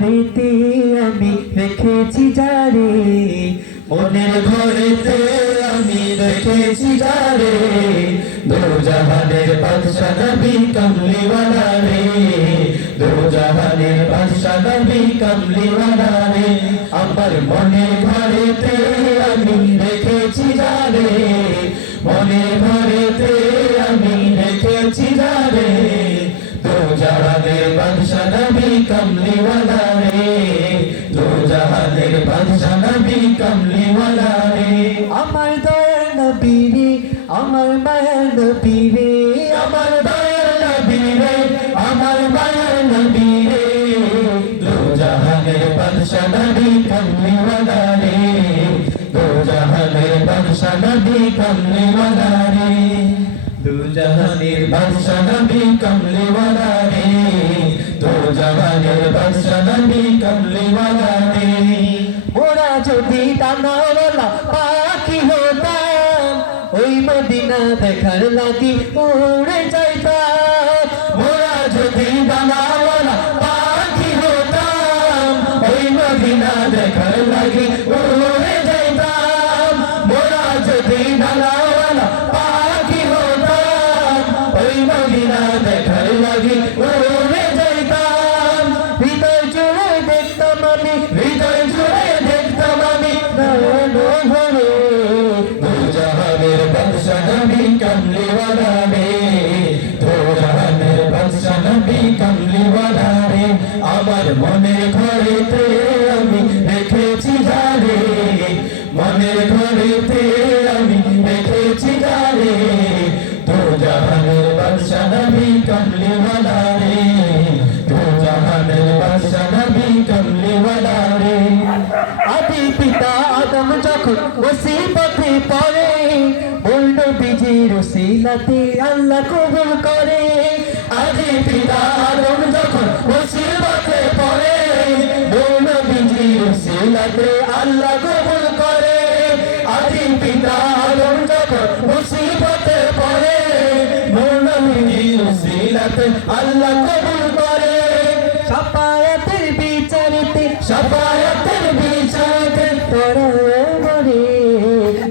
ঘরেতে আমি রেখেছি যারে, মনের ঘরেতে আমি রেখেছি যারে, দো জাহানের বাদশা নবী কামলিওয়ালা রে, দো জাহানের বাদশা নবী কামলিওয়ালা রে। আমার মনের ঘরেতে আমি রেখেছি যারে, মনের ঘরেতে আমি রেখেছি যারে, দো জাহানের বাদশা নবী কামলিওয়ালা রে, দো জাহানের বাদশা নবী কামলিওয়ালা রে। আমার দয়ার নবী রে, আমার মায়ার নবী রে, আমার দয়ার নবী রে, আমার মায়ার নবী রে, দো জাহানের বাদশা নবী কামলিওয়ালা রে, দো জাহানের বাদশা নবী কামলিওয়ালা রে, দো জাহানের বাদশা নবী কামলিওয়ালা রে, দো জাহানের বাদশা নবী কামলিওয়ালা রে। ওরা যদি ডানাওয়ালা পাখি হতাম, ওই মদিনা দেখার লাগি উড়ে যাইতাম। ওরা যদি ডানাওয়ালা পাখি হতাম, ওই মদিনা দেখার লাগি উড়ে যাইতাম। ওরা যদি ডানাওয়ালা পাখি হতাম, ওই মদিনা দেখার লাগি উড়ে যাইতাম। হৃদয় জুড়ে দেখতাম আমি, হৃদয় জুড়ে দেখতাম আমি নয়ন ভরে, দো জাহানের বাদশা নবী কামলিওয়ালা রে, দো জাহানের বাদশা নবী কামলিওয়ালা রে। আমার মনের ঘরেতে আমি রেখেছি যারে, মনের ঘরেতে আমি রেখেছি যারে, দো জাহানের বাদশা নবী কামলিওয়ালা রে, দো জাহানের বাদশা নবী কামলিওয়ালা রে। আদি পিতা আদম যখন মুসিবতে পড়ে, ওই নবীজির উসিলাতে আল্লাহ কবুল করে। আদি পিতা আদম যখন মুসিবতে পড়ে, ওই নবীজির উসিলাতে আল্লাহ কবুল করে। আদি পিতা আদম যখন মুসিবতে পড়ে, ওই নবীজির উসিলাতে আল্লাহ কবুল করে। শাফায়াতের বিচারতে, শাফায়াতের বিচারতে তোরা মরে,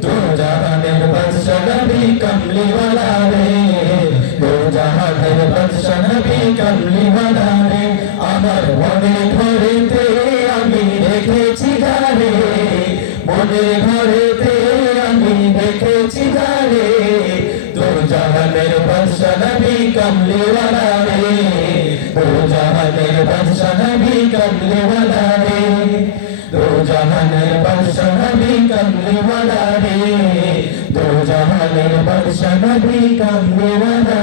দো জাহানের বাদশা নবী কামলিওয়ালা রে, দো জাহানের বাদশা নবী কামলিওয়ালা রে। আমার মনের ঘরেতে আমি রেখেছি যারে, মনের ঘরেতে আমি রেখেছি যারে, দো জাহানের বাদশা নবী কামলিওয়ালা রে, দো জাহানের বাদশা নবী কামলিওয়ালা রে, দো জাহানের বাদশা নবী কামলিওয়ালা রে, দো জাহানের বাদশা নবী কামলিওয়ালা।